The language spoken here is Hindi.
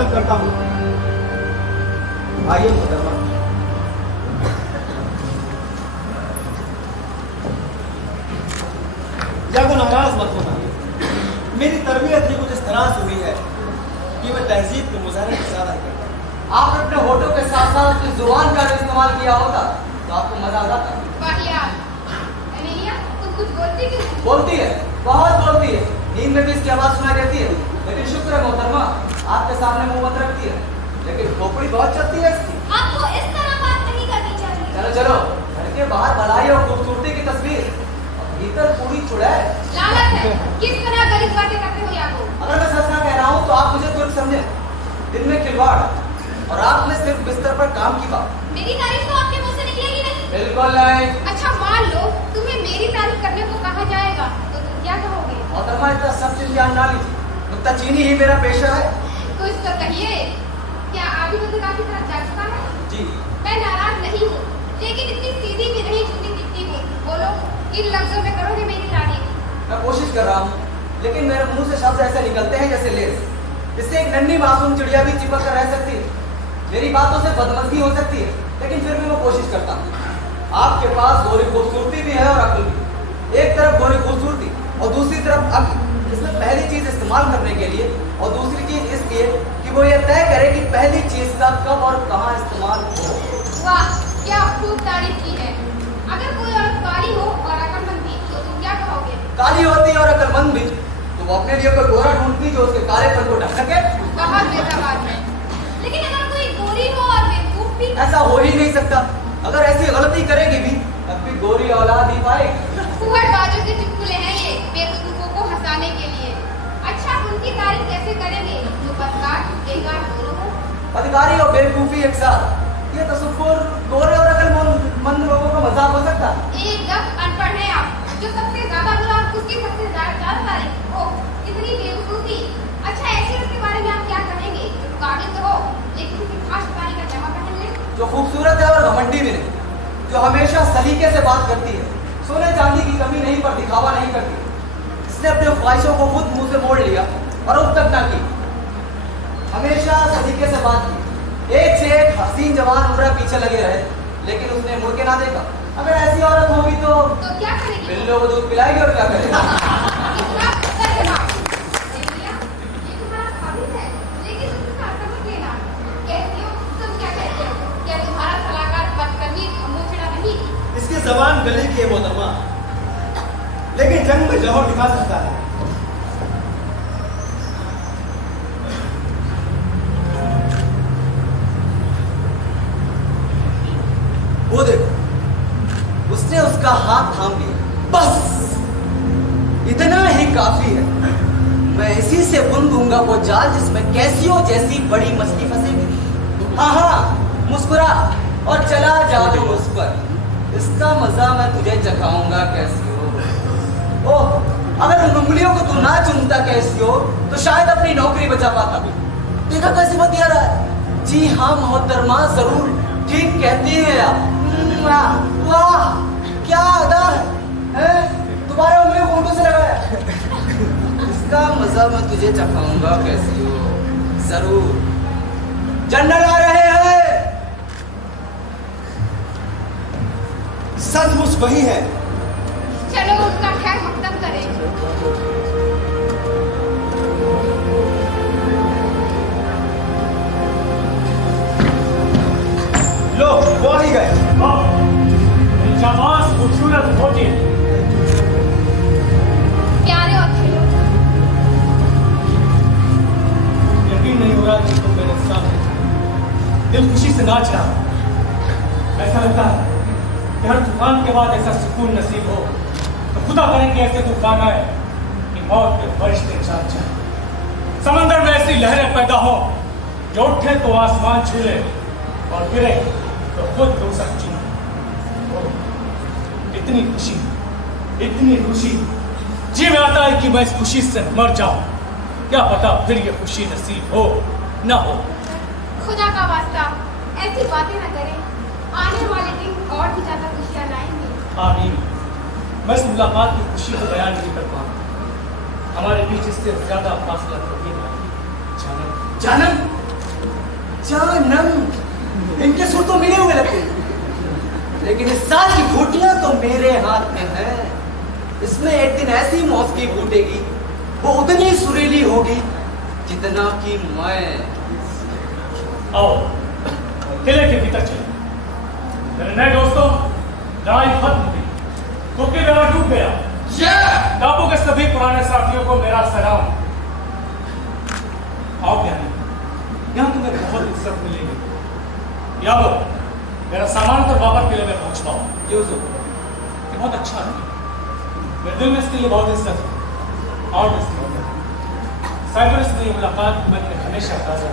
अदब करता हूँ। आइए मोहतरमा। जागो, नाराज मत होना। मेरी तरबियत ही कुछ इस तरह से हुई है कि मैं तहजीब के मुजाहरे से ज्यादा ही करता हूँ। आप अपने होठों के साथ साथ अपनी जुबान का भी इस्तेमाल किया होता तो आपको मजा आ जाता। तुम कुछ बोलती क्यों? बोलती है, बहुत बोलती है। नींद में भी इसकी आवाज सुनाई देती है। लेकिन शुक्र है मोहतरमा, आपके सामने मुंह बंद रखती है, लेकिन खोपड़ी बहुत चलती है इसकी। आपको इस तरह बात नहीं करनी चाहिए। चलो चलो, घर के बाहर भलाई और खूबसूरती की तस्वीर, भीतर पूरी चुड़ैल। लानत है, किस तरह गलत बातें करते हो याकूब? अगर मैं सच ना कह रहा हूँ तो आप मुझे तुरंत समझे। दिन में खिलवाड़ और आपने सिर्फ बिस्तर पर काम की बात। मेरी तारीफ तो आपके मुंह से निकलेगी नहीं। बिल्कुल नहीं। अच्छा मान लो तुम्हें मेरी तारीफ करने को कहा जाएगा तो तुम क्या कहोगे? मोहतरमा, इतना सब चीज ध्यान ना लीजिए, नुक्ताचीनी ही मेरा पेशा है। कुछ तो कहिए, क्या आदि बदला की तरफ जा चुका है? जी। मैं नाराज नहीं हूँ, लेकिन इतनी सीधी भी नहीं जितनी दिखती हूँ। बोलो, किन लफ्जों में करोगे मेरी तारीफ? मैं कोशिश कर रहा हूँ, लेकिन मेरे मुंह से शब्द ऐसे निकलते हैं जैसे लेस। इससे एक नन्ही मासूम चिड़िया भी चिपक कर रह सकती है। मेरी बातों से बदमज़गी हो सकती है, लेकिन फिर भी मैं कोशिश करता हूँ। आपके पास गोरी खूबसूरती भी है और अक्ल भी। एक तरफ गोरी खूबसूरती और दूसरी तरफ अक्ल। इसमें पहली चीज इस्तेमाल करने के लिए और दूसरी चीज इसलिए कि वो ये तय करे कि पहली चीज का कब और कहाँ इस्तेमाल हो। वाह, क्या खूब तारीफ की है। अगर कोई औरत काली हो और अक्लमंद भी तो तुम क्या कहोगे? काली होती और अक्लमंद भी तो वो अपने लिए कोई गोरा ढूंढती जो उसके कालेपन को ढक सके। बहुत बेहतर बात है। लेकिन अगर कोई गोरी हो और बेवकूफ भी? ऐसा हो ही नहीं सकता। अगर ऐसी गलती करेगी भी तब भी गोरी औलाद ही पाएगी। फुहड़बाजों के चुटकुले हैं ये, बेवकूफों को हंसाने के लिए। अच्छा, उनकी तारीफ कैसे करेंगे जो बदकार बेकार दोनों हो? अधिकारी और बेवकूफी एक साथ, ये तसव्वुर गोरे और अक्लमंद लोगों का मजाक हो सकता है। एकदम अनपढ़ है आप। जो सबसे ज्यादा बुरा उसकी सबसे ज्यादा तारीफ। ओह, इतनी बेवकूफी। अच्छा, ऐसे उसके बारे में आप क्या कहेंगे जो काबिल तो हो लेकिन किसी खास पानी का जमा पहन ले? जो खूबसूरत है और घमंडी भी नहीं, जो हमेशा सलीके से बात करती है, सोने चांदी की कमी नहीं पर दिखावा नहीं करती, इसने अपने ख्वाहिशों को खुद मुंह से मोड़ लिया और अब तक ना की। हमेशा सलीके से बात की, एक से एक हसीन जवान उम्र पीछे लगे रहे, लेकिन उसने मुड़ के ना देखा। अगर ऐसी औरत होगी तो क्या करेगी? बिल्लो को दूध पिलाएगी और क्या करेगी? इसकी जबान गले की है मोहतरमा, लेकिन जंग में जौहर दिखा सकता है। वो देखो, उसने उसका हाथ थाम लिया। बस इतना ही काफी है। मैं इसी से बुन दूंगा वो जाल जिसमें कैसियो जैसी बड़ी मछली फंसेगी। हाँ हाँ, मुस्कुरा और चला जा तू उस पर। इसका मजा मैं तुझे चखाऊंगा कैसियो। ओह, अगर उन उंगलियों को तू ना चूमता कैसियो तो शायद अपनी नौकरी बचा पाता। देखा कैसे बतिया रहा है। जी हाँ मोहतरमा, जरूर ठीक कहती है आप। वाह, क्या अदा है। तुम्हारे उंगलियों को उल्टों से लगाया। इसका मजा मैं तुझे चखाऊंगा कैसियो, जरूर। जनरल आ रहे हैं। सचमुच वही है। चलो उसका खैर मकदम करें। लो, वो आ ही गए। जाबाज खूबसूरत होती है। प्यारे और अच्छे लोग। यकीन नहीं हो रहा कि तुम मेरे सामने। दिल खुशी से नाच रहा। ऐसा लगता है कि हर तूफान के बाद ऐसा सुकून नसीब हो तो खुदा करें कि ऐसे तूफान आए कि मौत के फरिश्ते चाह जाए। समंदर में ऐसी लहरें पैदा हो जो उठे तो आसमान छू ले और गिरे तो खुद दूसरा चीन। इतनी खुशी जी में आता है कि मैं इस खुशी से मर जाऊं। क्या पता फिर ये खुशी नसीब हो ना हो। खुदा का वास्ता ऐसी बातें न करें। आने वाले दिन और भी ज्यादा खुशियां लाएंगे। आमीन। मैं इस मुलाकात की खुशी को बयान नहीं कर पाऊंगा। हमारे बीच इससे ज्यादा फासला कभी नहीं। जानम, जानम जानम, इनके सुर तो मिले हुए लगते, लेकिन इस साल की घूटियां तो मेरे हाथ में है। इसमें एक दिन ऐसी मौसकी फूटेगी, वो उतनी सुरीली होगी जितना कि मैं। आओ किले के भीतर चले। मेरे नए दोस्तों, लड़ाई खत्म हुई, क्योंकि मेरा डूब गया। टापू के सभी पुराने साथियों को मेरा सलाम। आओ ज्ञानी, यहाँ तुम्हें बहुत इज्जत मिलेगी। यादो, मेरा सामान तो बाबर किले में पहुंच पाओ। यूसुफ, ये बहुत अच्छा है, मेरे दिल में इसके लिए बहुत इज्जत है। और साइप्रस में ये मुलाकात मैं हमेशा ताज़ा